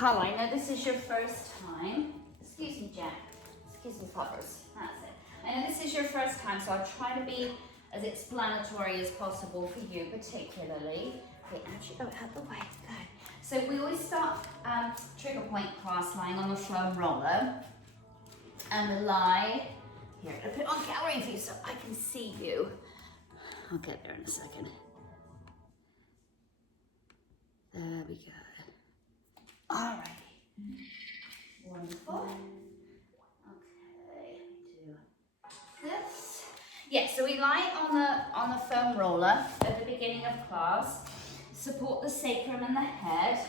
Carla, I know this is your first time. Excuse me, Jack. Excuse me, puppers. That's it. I know this is your first time, so I'll try to be as explanatory as possible for you, particularly. Wait, actually, oh, out the way. Good. So we always start trigger point class lying on the foam roller, and we lie. Here, I'm gonna put it on gallery view so I can see you. I'll get there in a second. There we go. Alrighty. Wonderful. Okay, let me do this. Yeah, so we lie on the foam roller at the beginning of class. Support the sacrum and the head.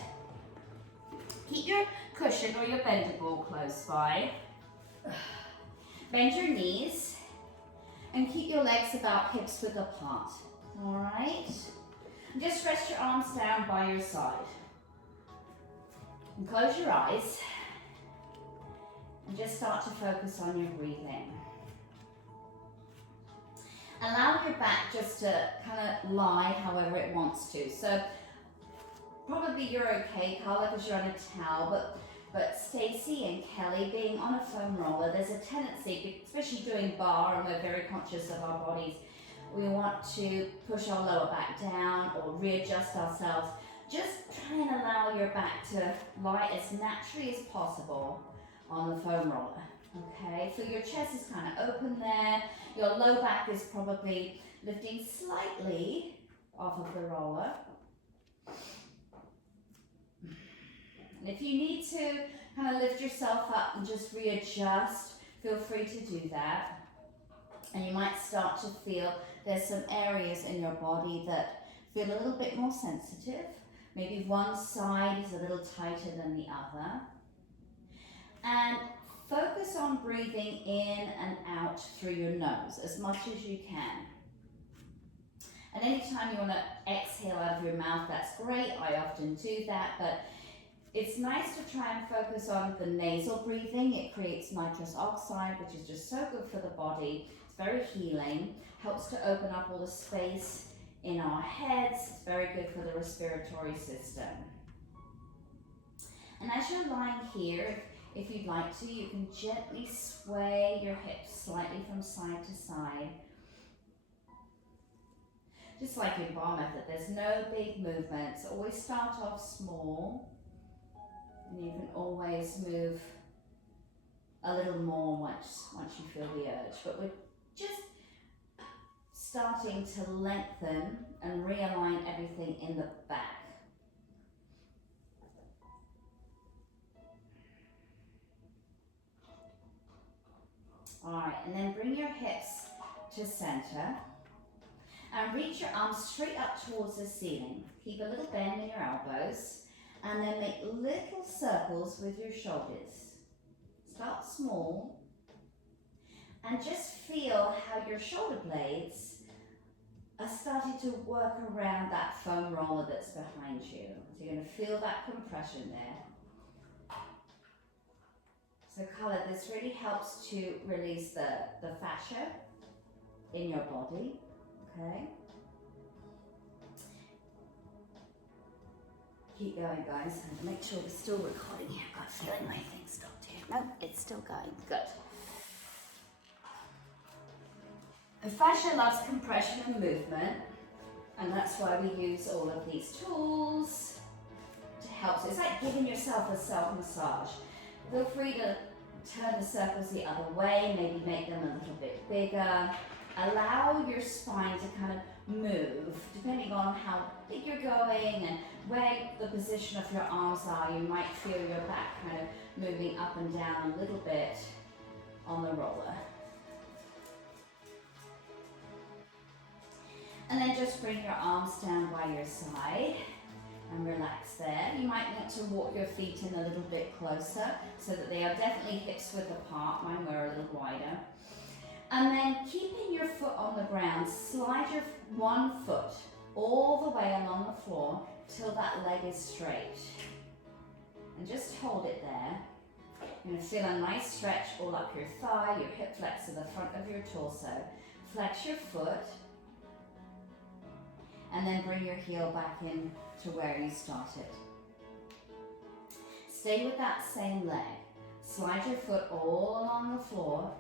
Keep your cushion or your bender ball close by. Bend your knees and keep your legs about hips width apart. All right? And just rest your arms down by your side. And close your eyes and just start to focus on your breathing. Allow your back just to kind of lie however it wants to. So probably you're okay, Carla, because you're on a towel, but Stacey and Kelly, being on a foam roller, there's a tendency, especially doing bar, and we're very conscious of our bodies, we want to push our lower back down or readjust ourselves. Just try and allow your back to lie as naturally as possible on the foam roller, okay? So your chest is kind of open there. Your low back is probably lifting slightly off of the roller. And if you need to kind of lift yourself up and just readjust, feel free to do that. And you might start to feel there's some areas in your body that feel a little bit more sensitive. Maybe one side is a little tighter than the other. And focus on breathing in and out through your nose as much as you can. And anytime you want to exhale out of your mouth, that's great. I often do that, but it's nice to try and focus on the nasal breathing. It creates nitrous oxide, which is just so good for the body. It's very healing, helps to open up all the space in our heads. It's very good for the respiratory system. And as you're lying here, if you'd like to, you can gently sway your hips slightly from side to side. Just like in bar method, there's no big movements. Always start off small, and you can always move a little more once you feel the urge. But we're just starting to lengthen and realign everything in the back. All right, and then bring your hips to center and reach your arms straight up towards the ceiling. Keep a little bend in your elbows and then make little circles with your shoulders. Start small and just feel how your shoulder blades are starting to work around that foam roller that's behind you. So you're going to feel that compression there. So Carla, this really helps to release the fascia in your body, okay? Keep going, guys. And make sure we're still recording here. I've got a feeling my thing stopped here. No, it's still going. Good. The fascia loves compression and movement, and that's why we use all of these tools to help. So it's like giving yourself a self-massage. Feel free to turn the circles the other way, maybe make them a little bit bigger. Allow your spine to kind of move, depending on how big you're going and where the position of your arms are. You might feel your back kind of moving up and down a little bit on the roller. And then just bring your arms down by your side and relax there. You might want to walk your feet in a little bit closer so that they are definitely hips width apart. Mine were a little wider. And then keeping your foot on the ground, slide your one foot all the way along the floor till that leg is straight. And just hold it there. You're going to feel a nice stretch all up your thigh, your hip flex to the front of your torso. Flex your foot. And then bring your heel back in to where you started. Stay with that same leg. Slide your foot all along the floor.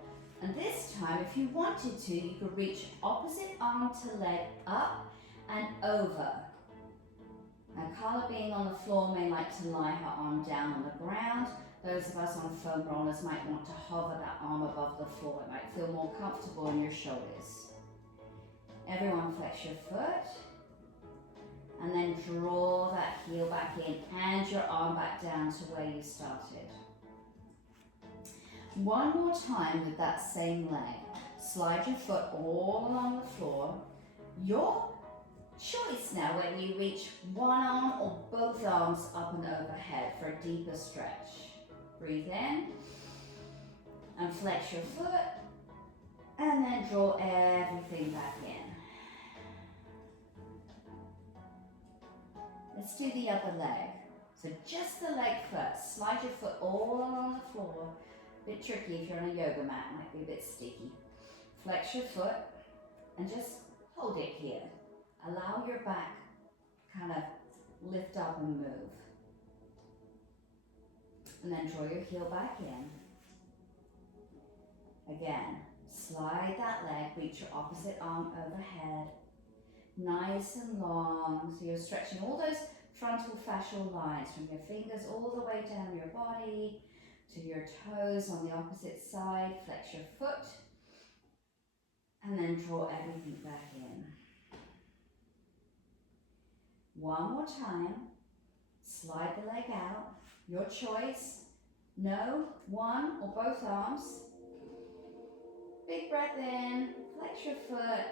And this time, if you wanted to, you could reach opposite arm to leg up and over. Now, Carla, being on the floor, may like to lie her arm down on the ground. Those of us on foam rollers might want to hover that arm above the floor. It might feel more comfortable in your shoulders. Everyone flex your foot. And then draw that heel back in and your arm back down to where you started. One more time with that same leg. Slide your foot all along the floor. Your choice now whether you reach one arm or both arms up and overhead for a deeper stretch. Breathe in and flex your foot and then draw everything back in. Let's do the other leg. So just the leg first. Slide your foot all along the floor. A bit tricky if you're on a yoga mat, might be a bit sticky. Flex your foot and just hold it here. Allow your back kind of lift up and move. And then draw your heel back in. Again, slide that leg, reach your opposite arm overhead. Nice and long, so you're stretching all those frontal fascial lines from your fingers all the way down your body to your toes on the opposite side. Flex your foot and then draw everything back in. One more time, slide the leg out, your choice, no, one or both arms. Big breath in, flex your foot,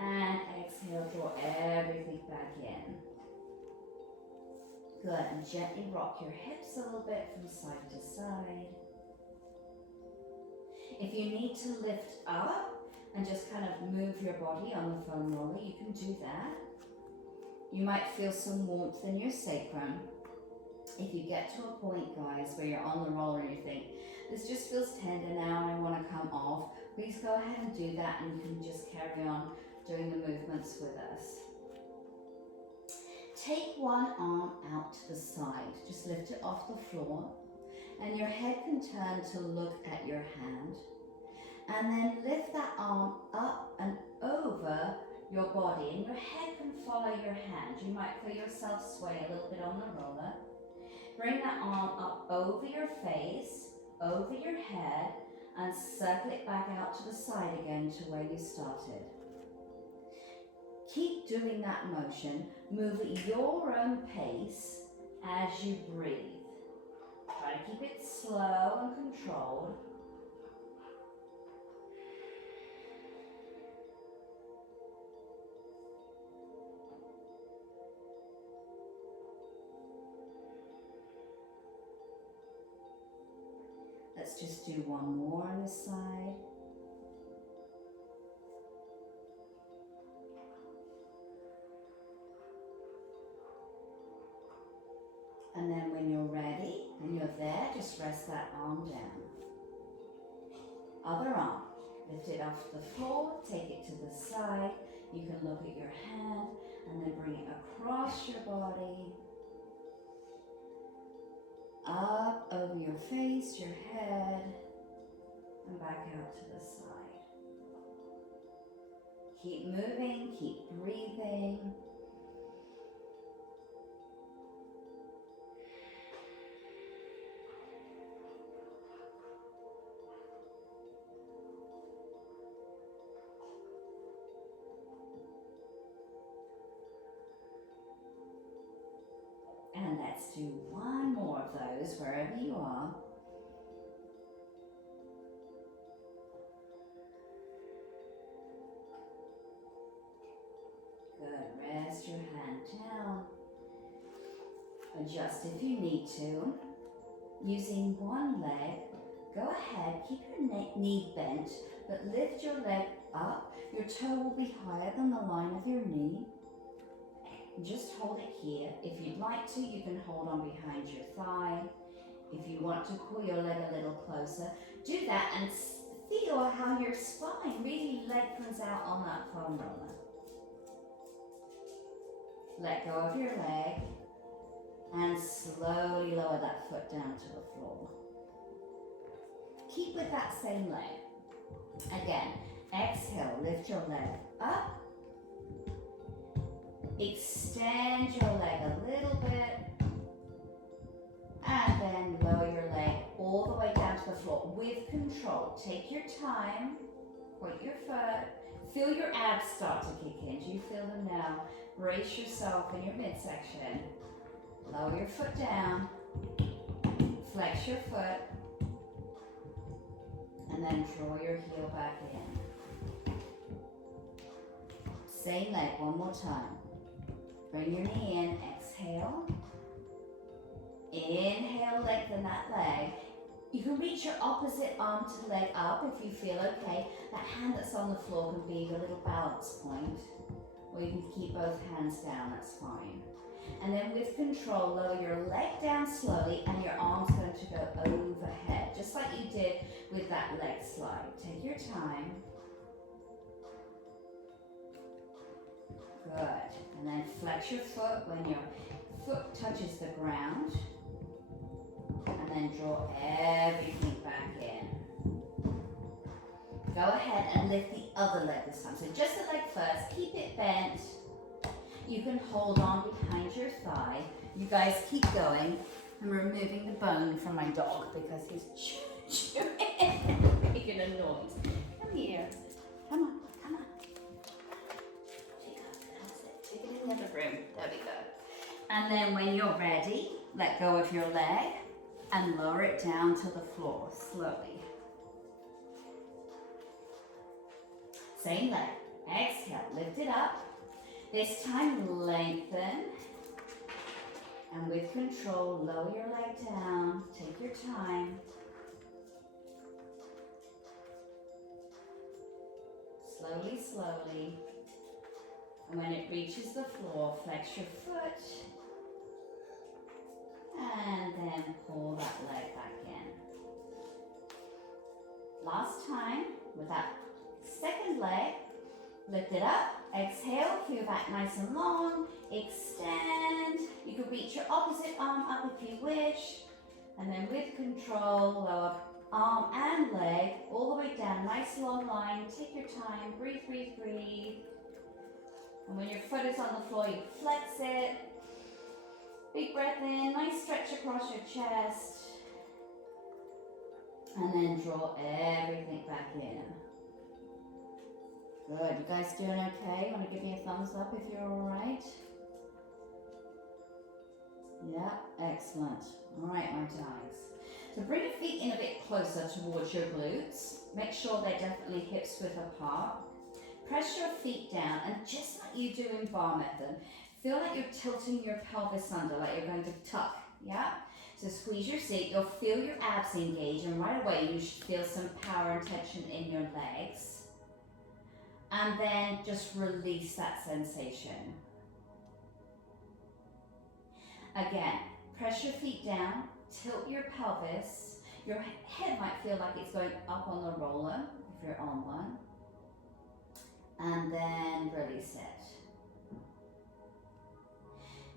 and exhale, draw everything back in. Good, and gently rock your hips a little bit from side to side. If you need to lift up and just kind of move your body on the foam roller, you can do that. You might feel some warmth in your sacrum. If you get to a point, guys, where you're on the roller and you think, this just feels tender now and I want to come off, please go ahead and do that, and you can just carry on doing the movements with us. Take one arm out to the side, just lift it off the floor, and your head can turn to look at your hand. And then lift that arm up and over your body, and your head can follow your hand. You might feel yourself sway a little bit on the roller. Bring that arm up over your face, over your head, and circle it back out to the side again to where you started. Keep doing that motion. Move at your own pace as you breathe. Try to keep it slow and controlled. Let's just do one more on this side. And then when you're ready and you're there, just rest that arm down. Other arm, lift it off the floor, take it to the side. You can look at your hand and then bring it across your body. Up over your face, your head, and back out to the side. Keep moving, keep breathing. And let's do one more of those wherever you are. Good, rest your hand down. Adjust if you need to. Using one leg, go ahead, keep your knee bent, but lift your leg up. Your toe will be higher than the line of your knee. Just hold it here. If you'd like to, you can hold on behind your thigh. If you want to pull your leg a little closer, do that and feel how your spine really lengthens out on that foam roller. Let go of your leg and that foot down to the floor. Keep with that same leg. Again, exhale, lift your leg up. Extend your leg a little bit. And then lower your leg all the way down to the floor with control. Take your time, point your foot. Feel your abs start to kick in. Do you feel them now? Brace yourself in your midsection. Lower your foot down. Flex your foot. And then draw your heel back in. Same leg, one more time. Bring your knee in, exhale. Inhale, lengthen that leg. You can reach your opposite arm to leg up if you feel okay. That hand that's on the floor can be your little balance point. Or you can keep both hands down, that's fine. And then with control, lower your leg down slowly and your arm's going to go overhead, just like you did with that leg slide. Take your time. Good. And then flex your foot when your foot touches the ground. And then draw everything back in. Go ahead and lift the other leg this time. So just the leg first, keep it bent. You can hold on behind your thigh. You guys keep going. I'm removing the bone from my dog because he's chewing, making a noise. Come here. Come on, come on. Take it in the other room. There we go. And then when you're ready, let go of your leg and lower it down to the floor slowly. Same leg. Exhale, lift it up. This time lengthen. And with control, lower your leg down. Take your time. Slowly, slowly. And when it reaches the floor, flex your foot. And then pull that leg back in. Last time, with that second leg, lift it up. Exhale, heel back nice and long. Extend. You can reach your opposite arm up if you wish. And then with control, lower arm and leg all the way down. Nice long line. Take your time. Breathe, breathe, breathe. And when your foot is on the floor, you flex it. Big breath in. Nice stretch across your chest. And then draw everything back in. Good. You guys doing okay? Want to give me a thumbs up if you're all right? Yeah, excellent. All right, my darlings. So bring your feet in a bit closer towards your glutes. Make sure they're definitely hips width apart. Press your feet down, and just like you do in bar method, feel like you're tilting your pelvis under, like you're going to tuck. Yeah? So squeeze your seat. You'll feel your abs engage, and right away you should feel some power and tension in your legs. And then just release that sensation. Again, press your feet down, tilt your pelvis. Your head might feel like it's going up on the roller, if you're on one. And then release it.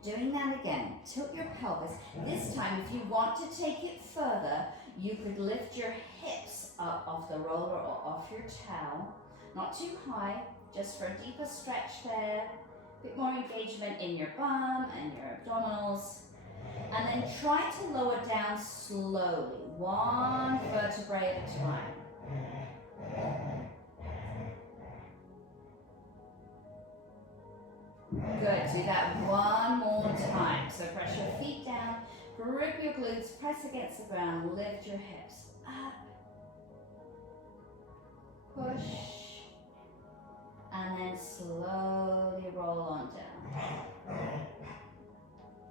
Doing that again, tilt your pelvis. This time, if you want to take it further, you could lift your hips up off the roller or off your towel. Not too high, just for a deeper stretch there. A bit more engagement in your bum and your abdominals. And then try to lower down slowly, one vertebrae at a time. Good, do that one more time. So press your feet down, grip your glutes, press against the ground, lift your hips up. Push. And then slowly roll on down.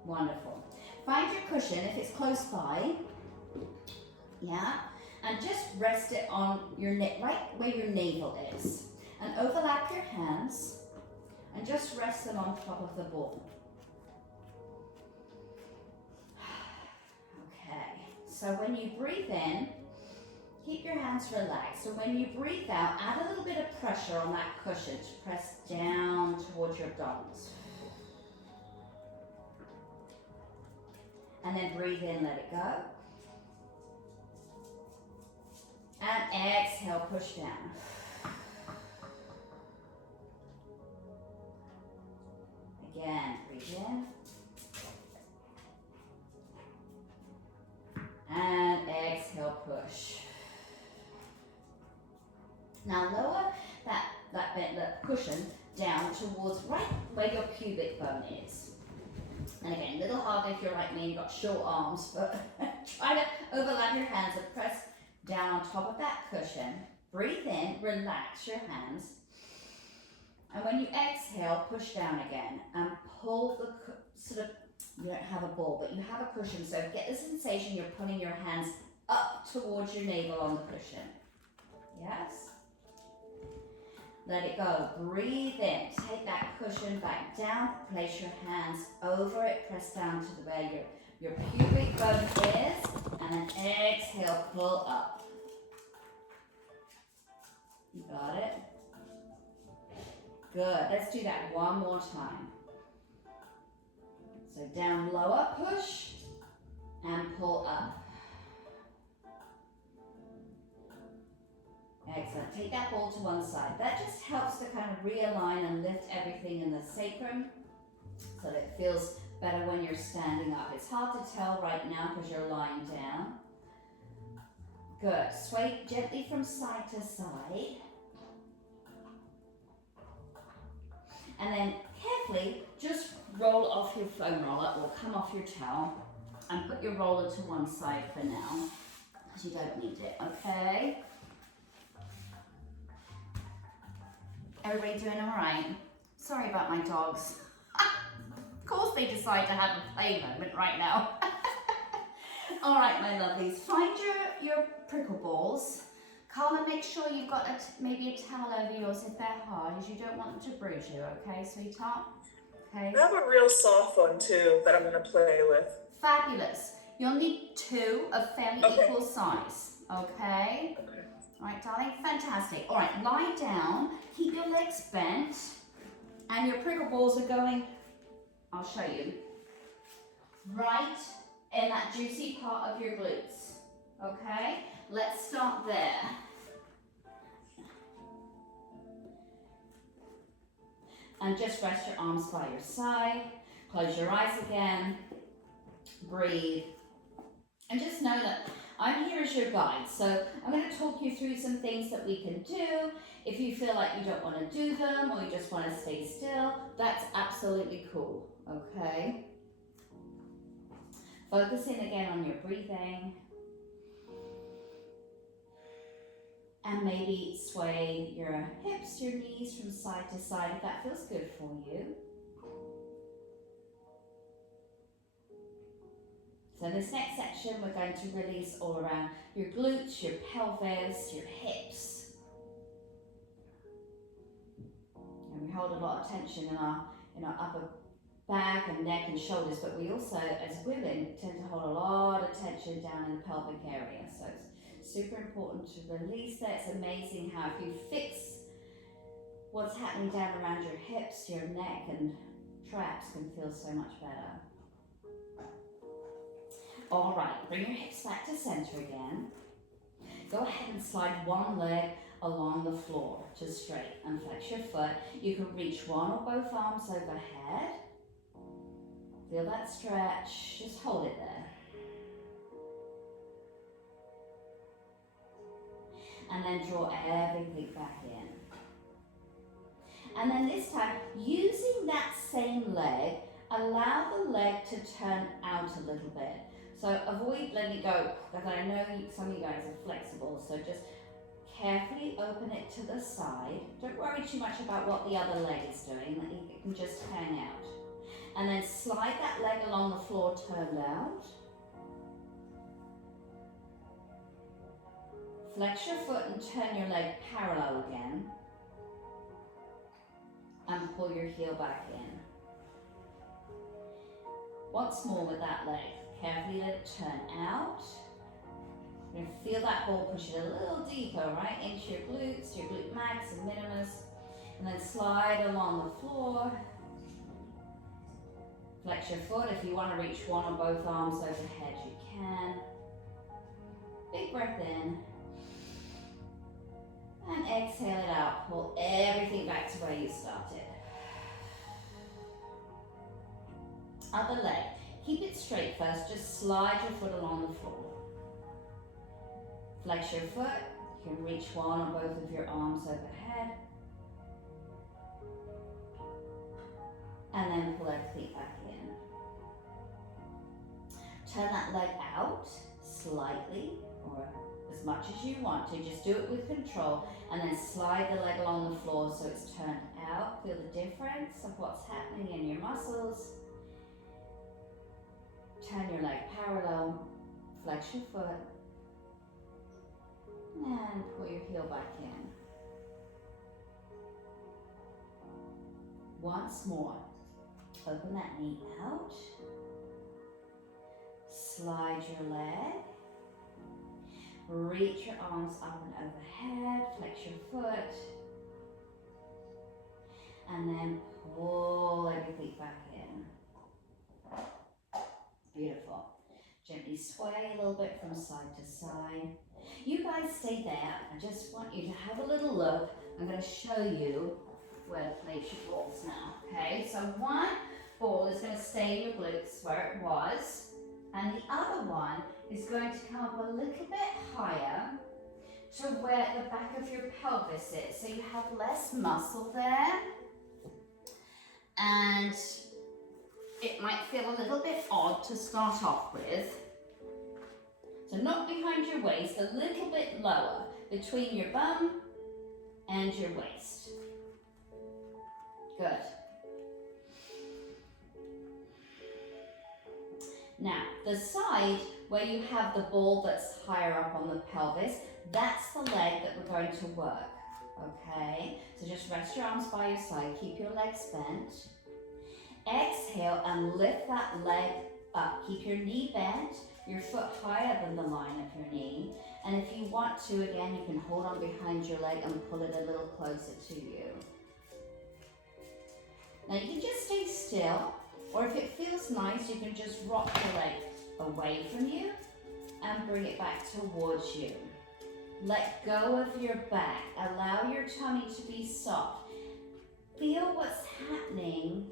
Wonderful. Find your cushion if it's close by. Yeah. And just rest it on your neck, right where your navel is. And overlap your hands. And just rest them on top of the ball. Okay. So when you breathe in, keep your hands relaxed. So when you breathe out, add a little bit of pressure on that cushion to press down towards your abdominals. And then breathe in, let it go. And exhale, push down. Again, breathe in. And exhale, push. Now lower that cushion down towards right where your pubic bone is. And again, a little harder if you're like me, you've got short arms, but try to overlap your hands and press down on top of that cushion. Breathe in, relax your hands. And when you exhale, push down again and pull the sort of, you don't have a ball, but you have a cushion. So get the sensation you're pulling your hands up towards your navel on the cushion. Yes? Let it go. Breathe in. Take that cushion back down. Place your hands over it. Press down to where your pubic bone is. And then exhale, pull up. You got it? Good. Let's do that one more time. So down, lower, push, and pull up. Excellent. Take that ball to one side. That just helps to kind of realign and lift everything in the sacrum so that it feels better when you're standing up. It's hard to tell right now because you're lying down. Good. Sway gently from side to side. And then carefully just roll off your foam roller or come off your towel and put your roller to one side for now because you don't need it, okay? Everybody doing all right? Sorry about my dogs. Of course they decide to have a play moment right now. All right, my lovelies, find your prickle balls. Carla, make sure you've got maybe a towel over yours if they're hard, as you don't want them to bruise you, okay, sweetheart? Okay. I have a real soft one too that I'm going to play with. Fabulous. You'll need two of fairly equal size, okay? Okay. All right, darling, fantastic. All right, lie down, keep your legs bent, and your prickle balls are going, I'll show you, right in that juicy part of your glutes, okay? Let's start there. And just rest your arms by your side, close your eyes again, breathe, and just know that I'm here as your guide. So I'm going to talk you through some things that we can do. If you feel like you don't want to do them or you just want to stay still, that's absolutely cool, okay? Focusing again on your breathing. And maybe sway your hips, your knees from side to side if that feels good for you. So in this next section, we're going to release all around your glutes, your pelvis, your hips. And we hold a lot of tension in our upper back and neck and shoulders, but we also, as women, tend to hold a lot of tension down in the pelvic area. So it's super important to release that. It's amazing how if you fix what's happening down around your hips, your neck and traps can feel so much better. All right, bring your hips back to center again. Go ahead and slide one leg along the floor, just straight, and flex your foot. You can reach one or both arms overhead. Feel that stretch, just hold it there. And then draw everything back in. And then this time, using that same leg, allow the leg to turn out a little bit. So avoid letting it go, because I know some of you guys are flexible, so just carefully open it to the side. Don't worry too much about what the other leg is doing, it can just hang out. And then slide that leg along the floor turned out. Flex your foot and turn your leg parallel again. And pull your heel back in. Once more with that leg. Carefully let it turn out. You're going to feel that ball push it a little deeper, right into your glute max and minimus. And then slide along the floor. Flex your foot. If you want to reach one or both arms overhead, you can. Big breath in. And exhale it out. Pull everything back to where you started. Other leg. Keep it straight first. Just slide your foot along the floor. Flex your foot. You can reach one or both of your arms overhead. And then pull everything back in. Turn that leg out slightly, or as much as you want to. Just do it with control, and then slide the leg along the floor so it's turned out. Feel the difference of what's happening in your muscles. Turn your leg parallel, flex your foot, and pull your heel back in. Once more, open that knee out, slide your leg, reach your arms up and overhead, flex your foot, and then pull everything back in. Beautiful. Gently sway a little bit from side to side. You guys stay there. I just want you to have a little look. I'm going to show you where to place your balls now. Okay, so one ball is going to stay in your glutes where it was, and the other one is going to come up a little bit higher to where the back of your pelvis is. So you have less muscle there, and it might feel a little bit odd to start off with. So not behind your waist, a little bit lower between your bum and your waist. Good. Now, the side where you have the ball that's higher up on the pelvis, that's the leg that we're going to work, okay? So just rest your arms by your side, keep your legs bent. Exhale and lift that leg up. Keep your knee bent, your foot higher than the line of your knee. And if you want to, again, you can hold on behind your leg and pull it a little closer to you. Now you can just stay still, or if it feels nice, you can just rock the leg away from you and bring it back towards you. Let go of your back. Allow your tummy to be soft. Feel what's happening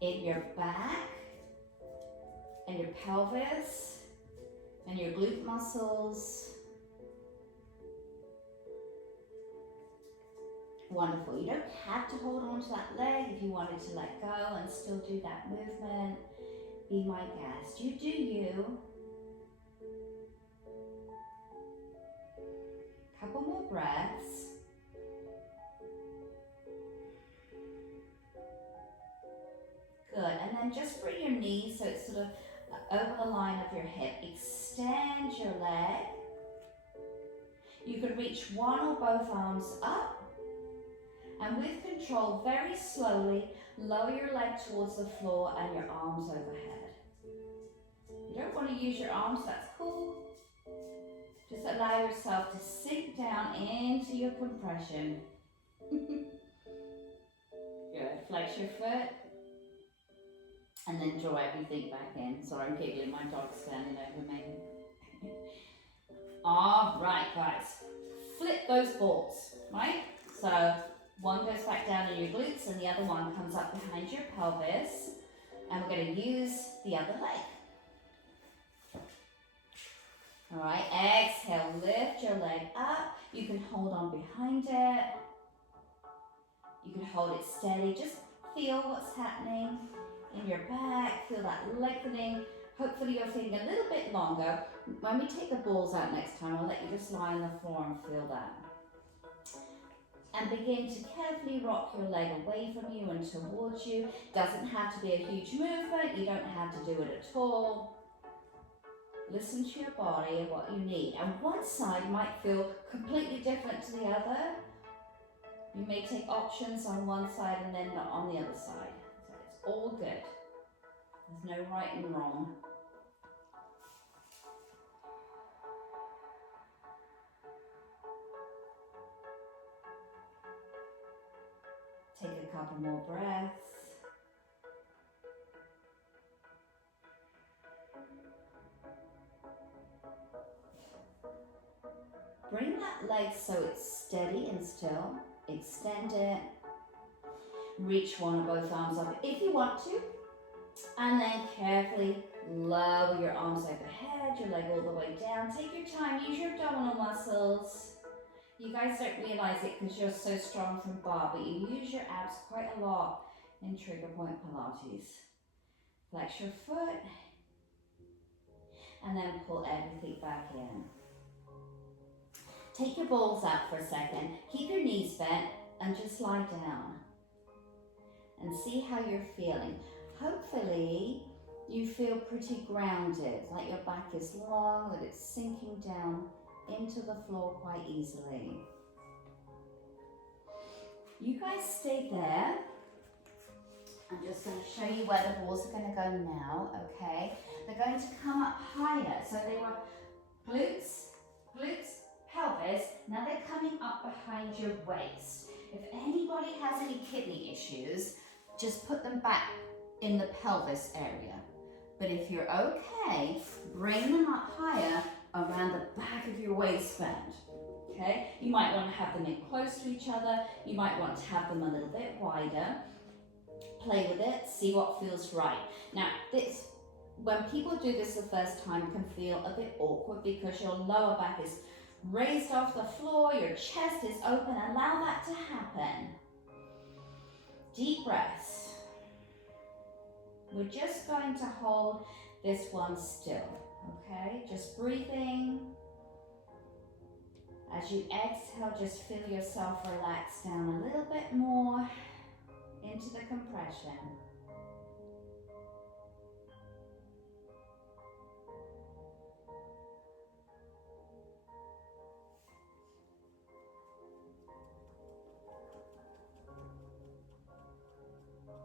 in your back and your pelvis and your glute muscles. Wonderful. You don't have to hold on to that leg. If you wanted to let go and still do that movement, be my guest. You do you. Couple more breaths. Good, and then just bring your knees so it's sort of over the line of your hip. Extend your leg. You can reach one or both arms up, and with control, very slowly, lower your leg towards the floor and your arms overhead. You don't want to use your arms, that's cool. Just allow yourself to sink down into your compression. Good, flex your foot. And then draw everything back in. Sorry, I'm giggling, my dog's standing over me. All right, guys. Flip those balls, right? So one goes back down in your glutes and the other one comes up behind your pelvis. And we're going to use the other leg. All right, exhale, lift your leg up. You can hold on behind it. You can hold it steady. Just feel what's happening in your back, feel that lengthening. Hopefully you're feeling a little bit longer. When we take the balls out next time, I'll let you just lie on the floor and feel that. And begin to carefully rock your leg away from you and towards you. Doesn't have to be a huge movement. You don't have to do it at all. Listen to your body and what you need. And one side might feel completely different to the other. You may take options on one side and then not on the other side. So it's all good. There's no right and wrong. Take a couple more breaths. bring that leg so it's steady and still. Extend it. Reach one or both arms up if you want to. And then carefully lower your arms overhead, your leg all the way down. Take your time, use your abdominal muscles. You guys don't realize it because you're so strong from bar, but you use your abs quite a lot in trigger point Pilates. Flex your foot and then pull everything back in. Take your balls out for a second. Keep your knees bent and just lie down. And see how you're feeling. Hopefully you feel pretty grounded, like your back is long, that it's sinking down into the floor quite easily. You guys stay there. I'm just going to show you where the balls are going to go now, okay? They're going to come up higher. So they were glutes, pelvis. Now they're coming up behind your waist. If anybody has any kidney issues, just put them back in the pelvis area. But if you're okay, bring them up higher around the back of your waistband. Okay? You might want to have them in close to each other. You might want to have them a little bit wider. Play with it, see what feels right. Now, this, when people do this the first time, can feel a bit awkward because your lower back is raised off the floor, your chest is open. Allow that to happen. Deep breaths. We're just going to hold this one still, okay? Just breathing. As you exhale, just feel yourself relax down a little bit more into the compression.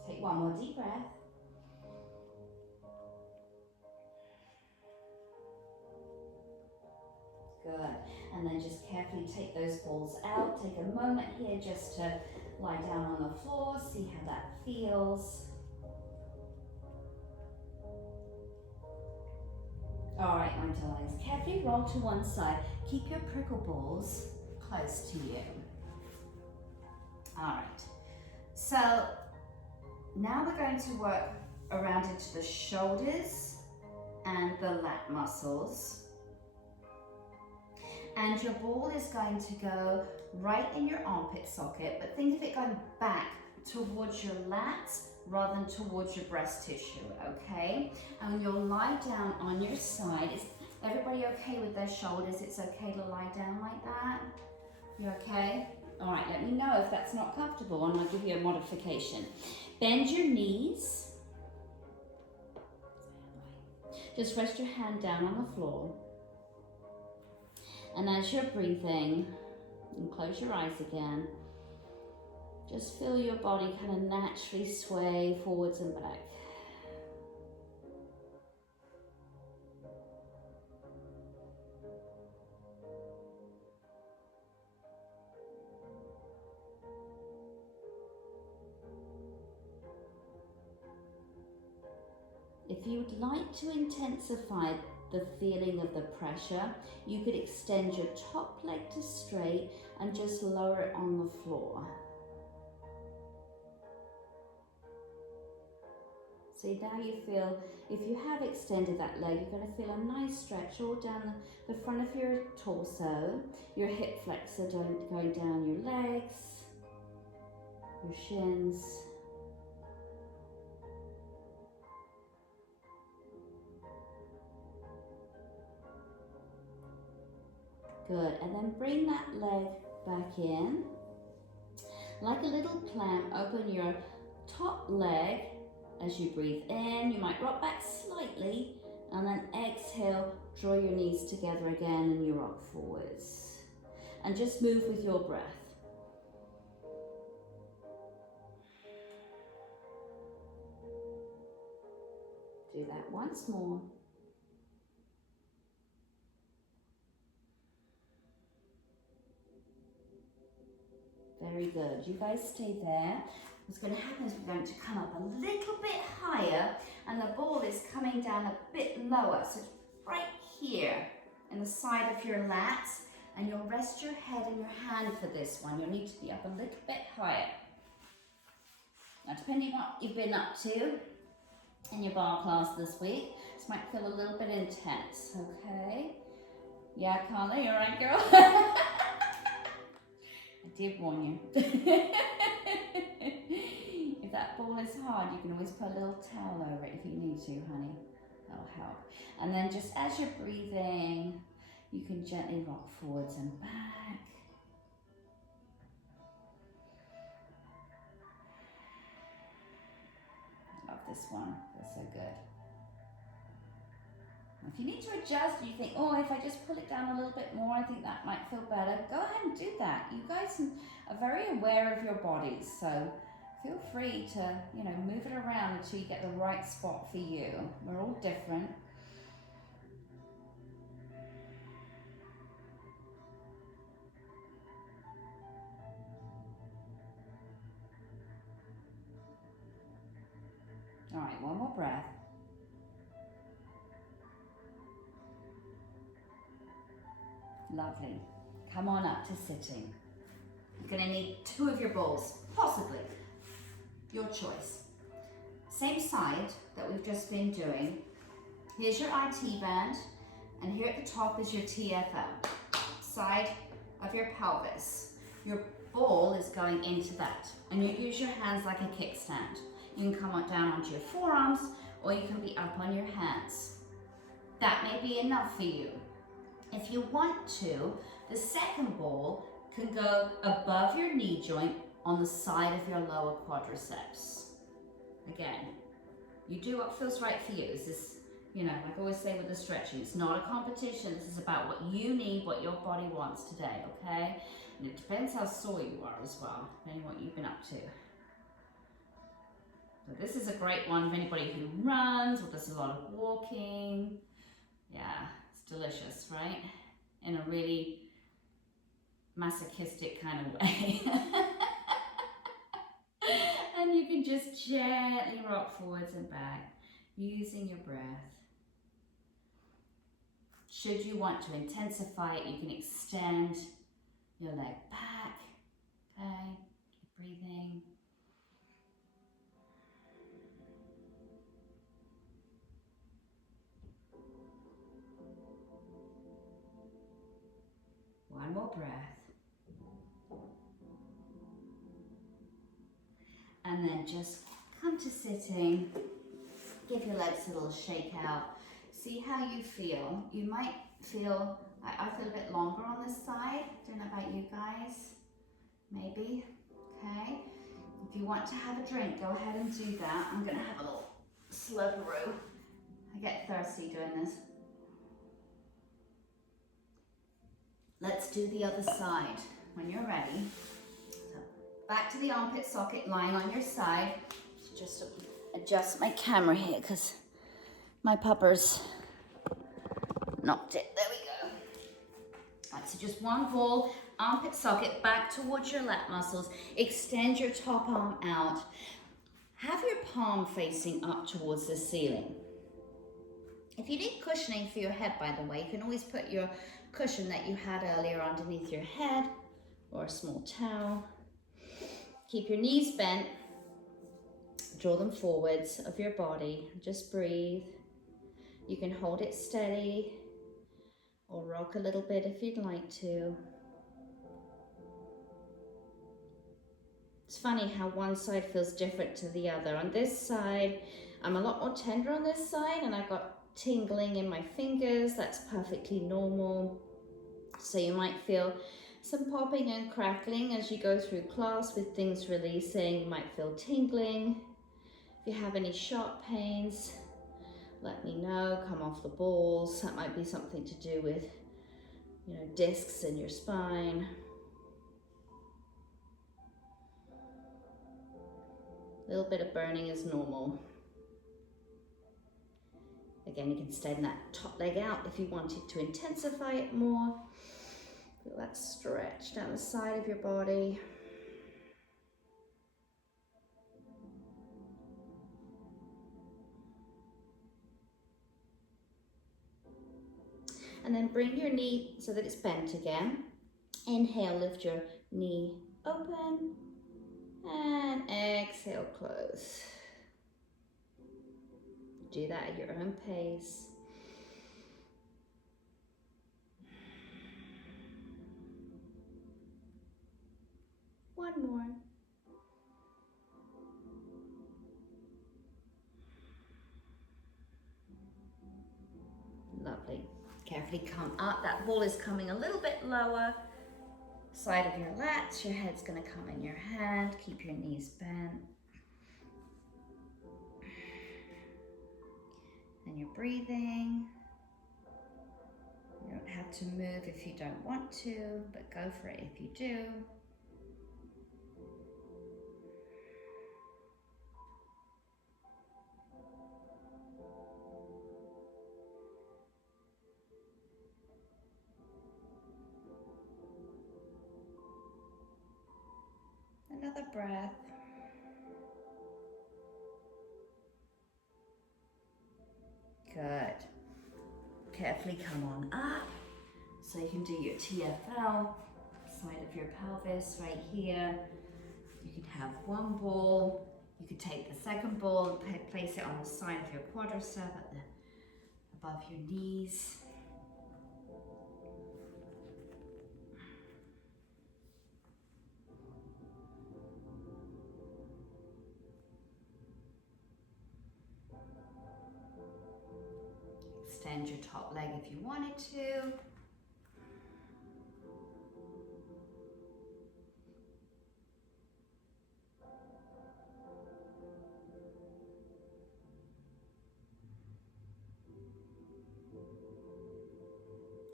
Take one more deep breath. Good. And then just carefully take those balls out. Take a moment here just to lie down on the floor, see how that feels. All right, my darlings, carefully roll to one side. Keep your prickle balls close to you. All right, so now we're going to work around into the shoulders and the lat muscles. And your ball is going to go right in your armpit socket, but think of it going back towards your lats rather than towards your breast tissue, okay? And you'll lie down on your side. Is everybody okay with their shoulders? It's okay to lie down like that? You okay? All right, let me know if that's not comfortable and I'll give you a modification. Bend your knees. Just rest your hand down on the floor. And as you're breathing, and close your eyes again, just feel your body kind of naturally sway forwards and back. If you would like to intensify the feeling of the pressure, you could extend your top leg to straight and just lower it on the floor. See, now you feel, if you have extended that leg, you're going to feel a nice stretch all down the front of your torso, your hip flexor going down your legs, your shins. Good, and then bring that leg back in. Like a little clam, open your top leg as you breathe in. You might rock back slightly, and then exhale, draw your knees together again and you rock forwards. And just move with your breath. Do that once more. Very good. You guys stay there. What's going to happen is we're going to come up a little bit higher and the ball is coming down a bit lower. So right here in the side of your lats, And you'll rest your head and your hand for this one. You'll need to be up a little bit higher. Now, depending on what you've been up to in your bar class this week, this might feel a little bit intense, okay? Yeah, Carla, you're right, girl. I did warn you. If that ball is hard, you can always put a little towel over it if you need to, honey. That'll help. And then just as you're breathing, you can gently rock forwards and back. Love this one, feels so good. If you need to adjust, you think, oh, if I just pull it down a little bit more, I think that might feel better. Go ahead and do that. You guys are very aware of your bodies, so feel free to, move it around until you get the right spot for you. We're all different. All right, one more breath. Lovely. Come on up to sitting. You're going to need 2 of your balls, possibly. Your choice. Same side that we've just been doing. Here's your IT band, and here at the top is your TFL, side of your pelvis. Your ball is going into that, and you use your hands like a kickstand. You can come on down onto your forearms, or you can be up on your hands. That may be enough for you. If you want to, the second ball can go above your knee joint on the side of your lower quadriceps. Again, you do what feels right for you. This is, like I always say with the stretching, it's not a competition. This is about what you need, what your body wants today, okay? And it depends how sore you are as well, depending on what you've been up to. So this is a great one for anybody who runs or does a lot of walking. Yeah, it's delicious, right? In a really masochistic kind of way. And you can just gently rock forwards and back using your breath. Should you want to intensify it, you can extend your leg back. Okay, keep breathing. One more breath. And then just come to sitting. Give your legs a little shake out. See how you feel. You might feel, I feel a bit longer on this side. Don't know about you guys. Maybe. Okay. If you want to have a drink, go ahead and do that. I'm going to have a little slurperoo. I get thirsty doing this. Let's do the other side when you're ready. So back to the armpit socket, lying on your side. Just adjust my camera here because my puppers knocked it. There we go. All right, so just one ball, armpit socket, back towards your lat muscles. Extend your top arm out. Have your palm facing up towards the ceiling. If you need cushioning for your head, by the way, you can always put your cushion that you had earlier underneath your head or a small towel. Keep your knees bent. Draw them forwards of your body. Just breathe. You can hold it steady or rock a little bit if you'd like to. It's funny how one side feels different to the other. On this side, I'm a lot more tender on this side, and I got tingling in my fingers. That's perfectly normal. So you might feel some popping and crackling as you go through class with things releasing. You might feel tingling. If you have any sharp pains, let me know. Come off the balls. That might be something to do with, discs in your spine. A little bit of burning is normal. Again, you can extend that top leg out if you wanted to intensify it more. Feel that stretch down the side of your body. And then bring your knee so that it's bent again. Inhale, lift your knee open. And exhale, close. Do that at your own pace. One more. Lovely. Carefully come up. That ball is coming a little bit lower. Side of your lats. Your head's going to come in your hand. Keep your knees bent. And you're breathing. You don't have to move if you don't want to, but go for it if you do. Another breath. Good. Carefully come on up. So you can do your TFL, side of your pelvis right here. You can have one ball. You could take the second ball and place it on the side of your quadricep above your knees. Extend your top leg if you wanted to.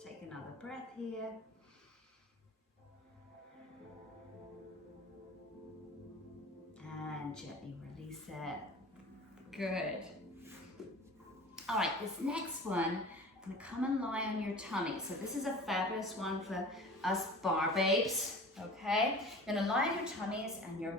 Take another breath here. And gently release it. Good. All right, this next one, I'm gonna come and lie on your tummy. So this is a fabulous one for us bar babes, okay? You're gonna lie on your tummies and your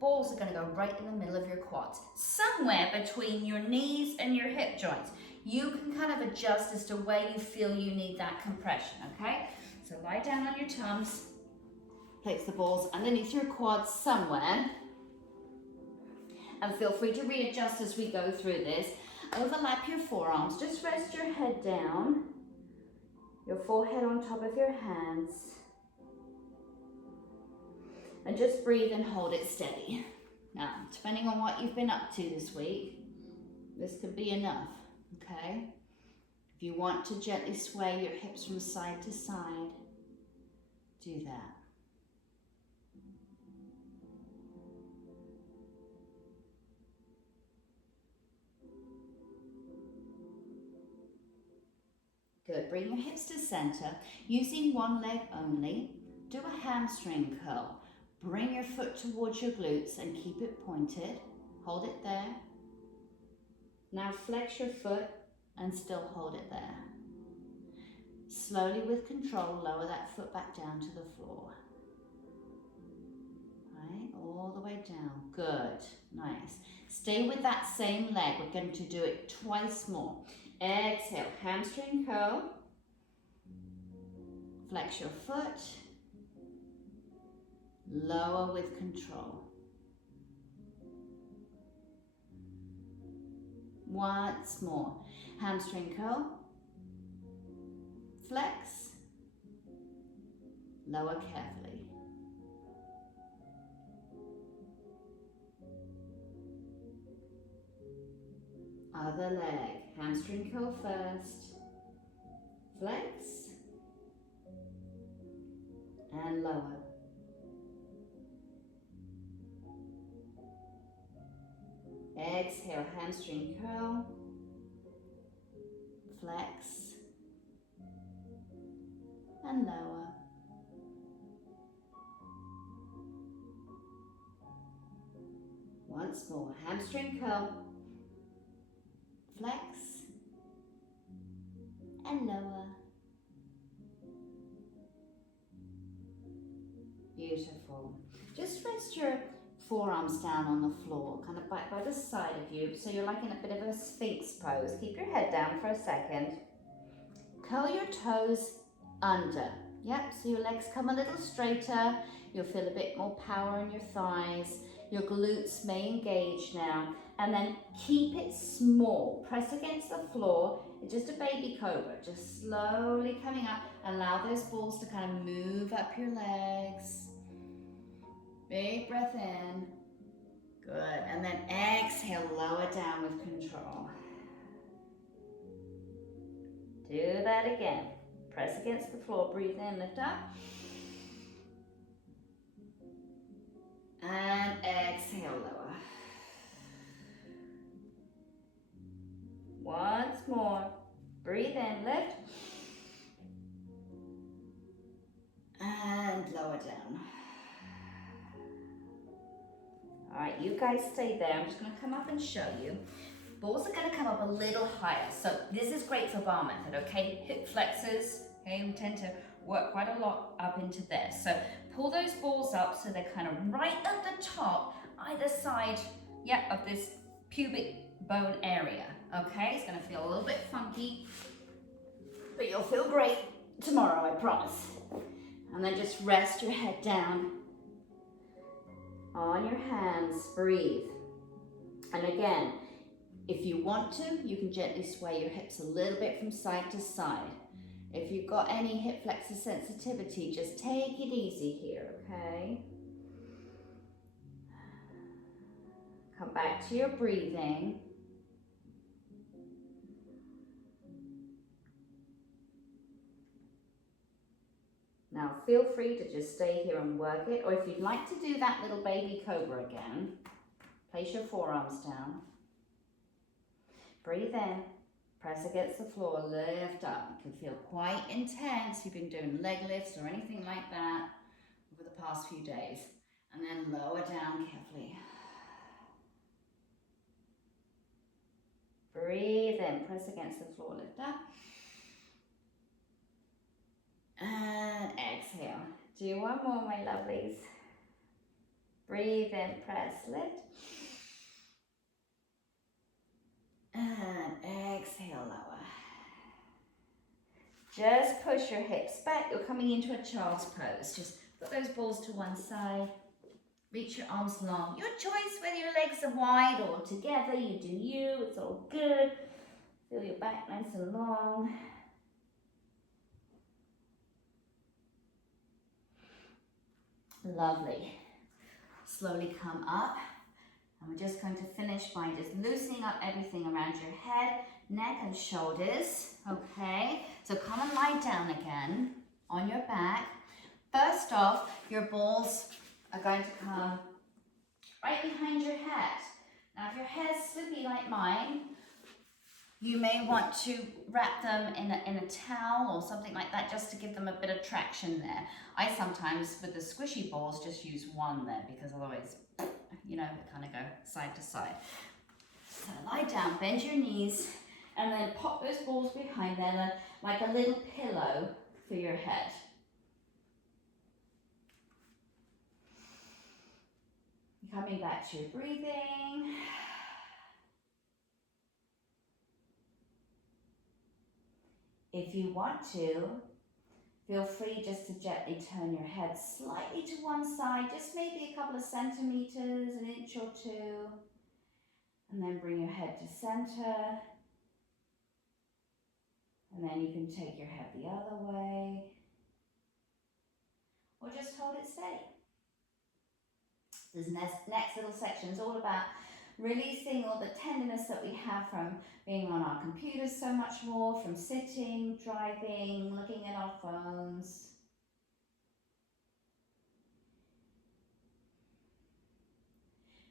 balls are gonna go right in the middle of your quads, somewhere between your knees and your hip joints. You can kind of adjust as to where you feel you need that compression, okay? So lie down on your tums, place the balls underneath your quads somewhere, and feel free to readjust as we go through this. Overlap your forearms, just rest your head down, your forehead on top of your hands, and just breathe and hold it steady. Now, depending on what you've been up to this week, this could be enough, okay? If you want to gently sway your hips from side to side, do that. Good, bring your hips to center. Using one leg only, do a hamstring curl. Bring your foot towards your glutes and keep it pointed. Hold it there. Now flex your foot and still hold it there. Slowly with control, lower that foot back down to the floor. Right, all the way down. Good, nice. Stay with that same leg. We're going to do it twice more. Exhale, hamstring curl. Flex your foot. Lower with control. Once more. Hamstring curl. Flex. Lower carefully. Other leg. Hamstring curl first. Flex. And lower. Exhale, hamstring curl, flex, and lower. Once more, hamstring curl, flex, and lower. Beautiful. Just rest your forearms down on the floor, kind of by the side of you, so you're like in a bit of a sphinx pose. Keep your head down for a second. curl your toes under. Yep, so your legs come a little straighter. You'll feel a bit more power in your thighs. Your glutes may engage now. And then keep it small. Press against the floor. It's just a baby cobra. Just slowly coming up. Allow those balls to kind of move up your legs. Big breath in. Good. And then exhale, lower down with control. Do that again. Press against the floor. Breathe in, lift up. And exhale, lower. Once more. Breathe in, lift. And lower down. All right, you guys stay there. I'm just going to come up and show you. Balls are going to come up a little higher. So this is great for bar method, okay? Hip flexors, okay? We tend to work quite a lot up into there. So pull those balls up so they're kind of right at the top, either side, of this pubic bone area, okay? It's going to feel a little bit funky, but you'll feel great tomorrow, I promise. And then just rest your head down on your hands, breathe. And again, if you want to, you can gently sway your hips a little bit from side to side. If you've got any hip flexor sensitivity, just take it easy here, okay? Come back to your breathing. Now feel free to just stay here and work it, or if you'd like to do that little baby cobra again, place your forearms down. Breathe in, press against the floor, lift up. It can feel quite intense. You've been doing leg lifts or anything like that over the past few days. And then lower down carefully. Breathe in, press against the floor, lift up. And exhale. Do one more, my lovelies. Breathe in, press, lift. And exhale, lower. Just push your hips back. You're coming into a child's pose. Just put those balls to one side. Reach your arms long. Your choice whether your legs are wide or together. You do you. It's all good. Feel your back nice and long. Lovely. Slowly come up. And we're just going to finish by just loosening up everything around your head, neck and shoulders, okay? So come and lie down again on your back. First off, your balls are going to come right behind your head. Now if your head's slippy like mine, you may want to wrap them in a towel or something like that just to give them a bit of traction there. I sometimes, with the squishy balls, just use one there because otherwise, you know, they kind of go side to side. So lie down, bend your knees, and then pop those balls behind there like a little pillow for your head. Coming back to your breathing. If you want to, feel free just to gently turn your head slightly to one side, just maybe a couple of centimeters, an inch or two. And then bring your head to center. And then you can take your head the other way. Or just hold it steady. This next little section is all about releasing all the tenderness that we have from being on our computers so much more, from sitting, driving, looking at our phones.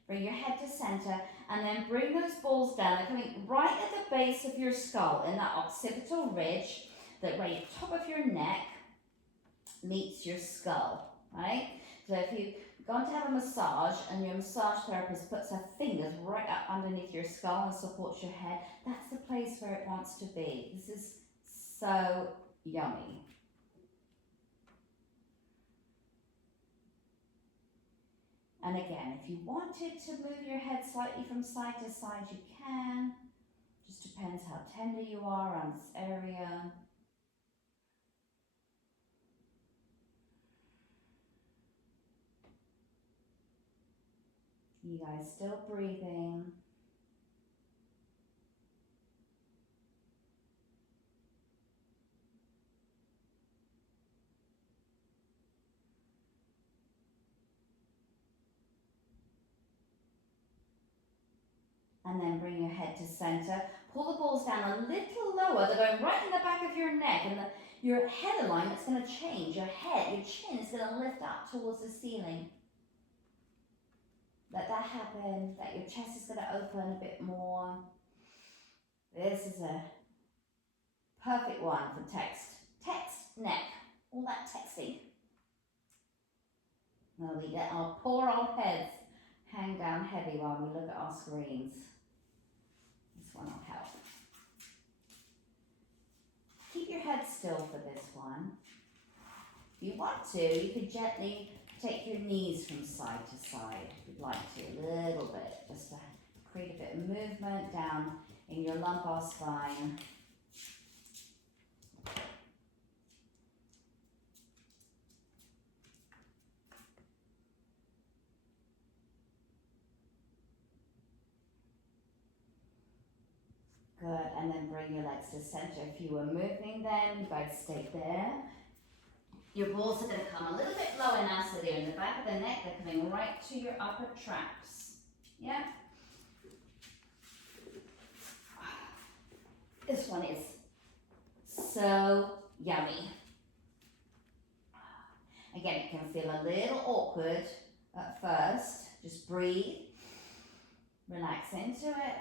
Bring your head to center and then bring those balls down. They're coming right at the base of your skull in that occipital ridge, that where the top of your neck meets your skull, right? So if you've gone to have a massage and your massage therapist puts her fingers right up underneath your skull and supports your head, that's the place where it wants to be. This is so yummy. And again, if you wanted to move your head slightly from side to side, you can. Just depends how tender you are on this area. You guys still breathing. And then bring your head to center. Pull the balls down a little lower. They're going right in the back of your neck, and your head alignment's going to change. Your chin is going to lift up towards the ceiling. Let that happen. That your chest is going to open a bit more. This is a perfect one for text. Text, neck, all that texting. Now we let our poor old heads hang down heavy while we look at our screens. This one will help. Keep your head still for this one. If you want to, you could gently take your knees from side to side, if you'd like to, a little bit, just to create a bit of movement down in your lumbar spine. Good, and then bring your legs to center. If you were moving then, you guys stay there. Your balls are going to come a little bit lower now, so they're in the back of the neck. They're coming right to your upper traps. Yeah? This one is so yummy. Again, it can feel a little awkward at first. Just breathe. Relax into it.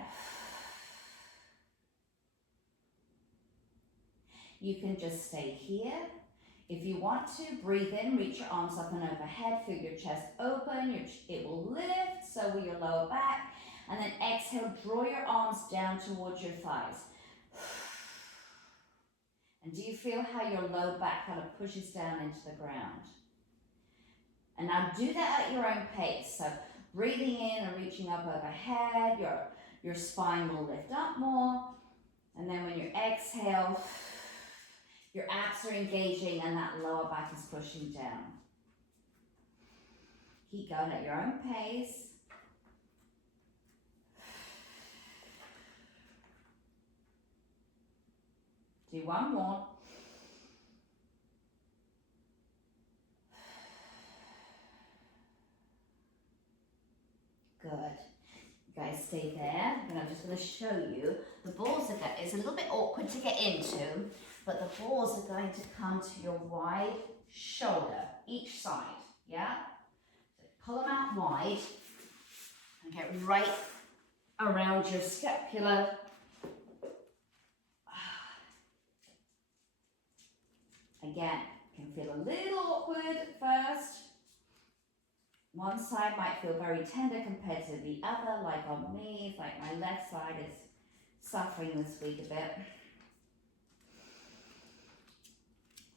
You can just stay here. If you want to, breathe in, reach your arms up and overhead, feel your chest open, it will lift, so will your lower back. And then exhale, draw your arms down towards your thighs. And do you feel how your low back kind of pushes down into the ground? And now do that at your own pace. So breathing in and reaching up overhead, your spine will lift up more. And then when you exhale, your abs are engaging and that lower back is pushing down. Keep going at your own pace. Do one more. Good. You guys stay there. And I'm just going to show you. The balls it's a little bit awkward to get into, but the balls are going to come to your wide shoulder, each side. Yeah? So pull them out wide and get right around your scapula. Again, can feel a little awkward at first. One side might feel very tender compared to the other, like on me, it's like my left side is suffering this week a bit.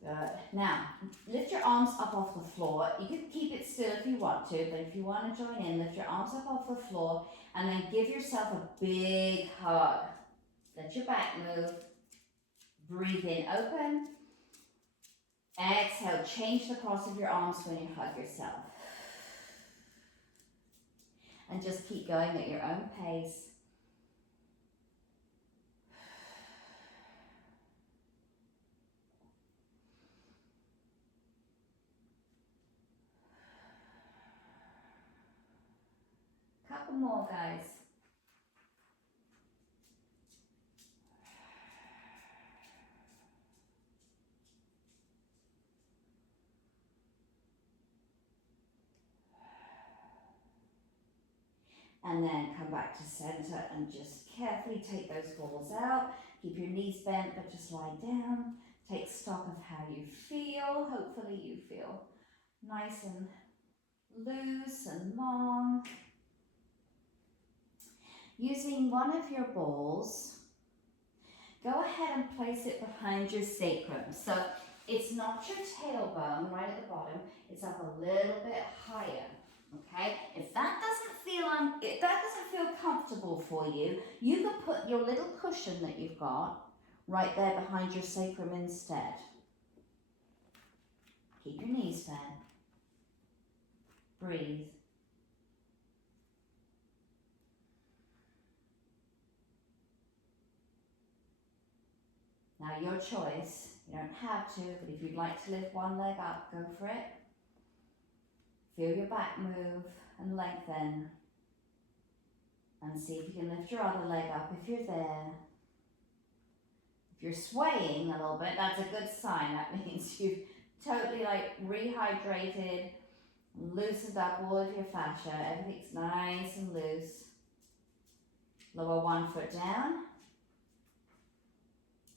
Good. Now, lift your arms up off the floor. You can keep it still if you want to, but if you want to join in, lift your arms up off the floor and then give yourself a big hug. Let your back move. Breathe in, open. Exhale, change the cross of your arms when you hug yourself. And just keep going at your own pace. Couple more, guys. And then come back to center and just carefully take those balls out. Keep your knees bent, but just lie down. Take stock of how you feel. Hopefully you feel nice and loose and long. Using one of your balls, go ahead and place it behind your sacrum. So it's not your tailbone right at the bottom, it's up a little bit higher. Okay, if that doesn't feel comfortable for you, you can put your little cushion that you've got right there behind your sacrum instead. Keep your knees bent. Breathe. Now your choice, you don't have to, but if you'd like to lift one leg up, go for it. Feel your back move and lengthen. And see if you can lift your other leg up if you're there. If you're swaying a little bit, that's a good sign. That means you've totally rehydrated, loosened up all of your fascia. Everything's nice and loose. Lower one foot down.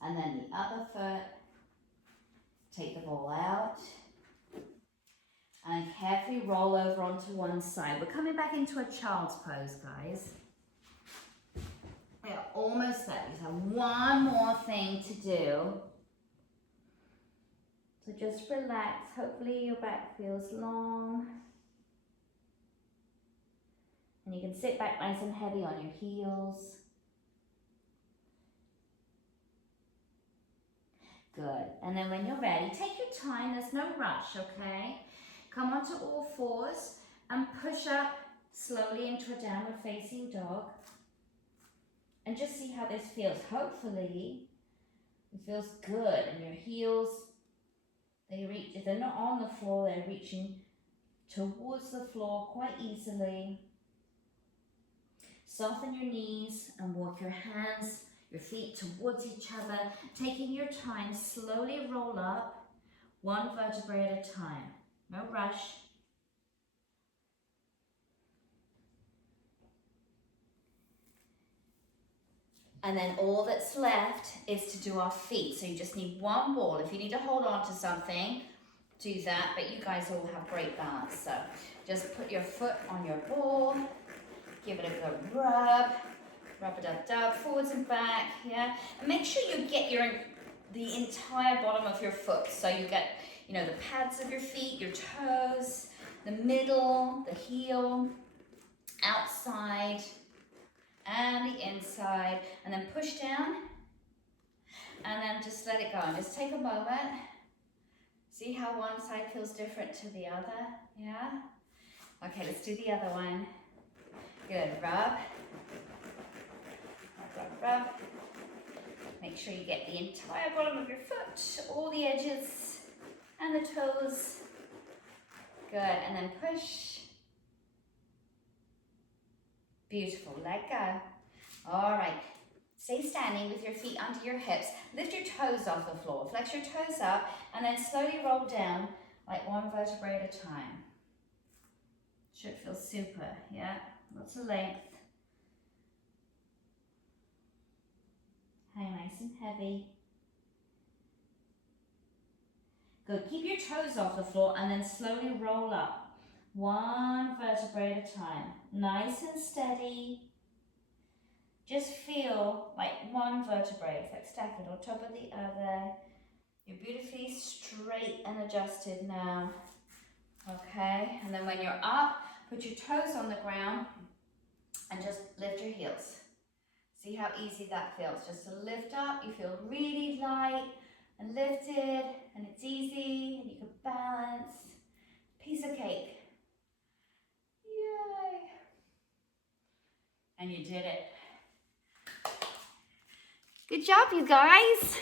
And then the other foot. Take the ball out. And carefully roll over onto one side. We're coming back into a child's pose, guys. We are almost there. We have one more thing to do. So just relax. Hopefully your back feels long. And you can sit back nice and heavy on your heels. Good. And then when you're ready, take your time. There's no rush, okay? Come onto all fours and push up slowly into a downward facing dog. And just see how this feels. Hopefully, it feels good. And your heels, they reach, if they're not on the floor, they're reaching towards the floor quite easily. Soften your knees and walk your hands, your feet towards each other. Taking your time, slowly roll up, one vertebrae at a time. No rush. And then all that's left is to do our feet. So you just need one ball. If you need to hold on to something, do that. But you guys all have great balance. So just put your foot on your ball. Give it a good rub. Rub it up, forwards and back, yeah? And make sure you get the entire bottom of your foot. So you get, the pads of your feet, your toes, the middle, the heel, outside, and the inside. And then push down. And then just let it go. And just take a moment. See how one side feels different to the other, yeah? Okay, let's do the other one. Good, rub. Rub, rub. Make sure you get the entire bottom of your foot, all the edges and the toes. Good, and then push. Beautiful, let go. All right, stay standing with your feet under your hips. Lift your toes off the floor. Flex your toes up and then slowly roll down like one vertebrae at a time. Should feel super, yeah? Lots of length. Hang nice and heavy. Good, keep your toes off the floor and then slowly roll up. One vertebrae at a time. Nice and steady. Just feel like one vertebrae. It's like stack it on top of the other. You're beautifully straight and adjusted now. Okay, and then when you're up, put your toes on the ground and just lift your heels. See how easy that feels. Just to lift up, you feel really light and lifted, and it's easy, and you can balance. Piece of cake. Yay! And you did it. Good job, you guys.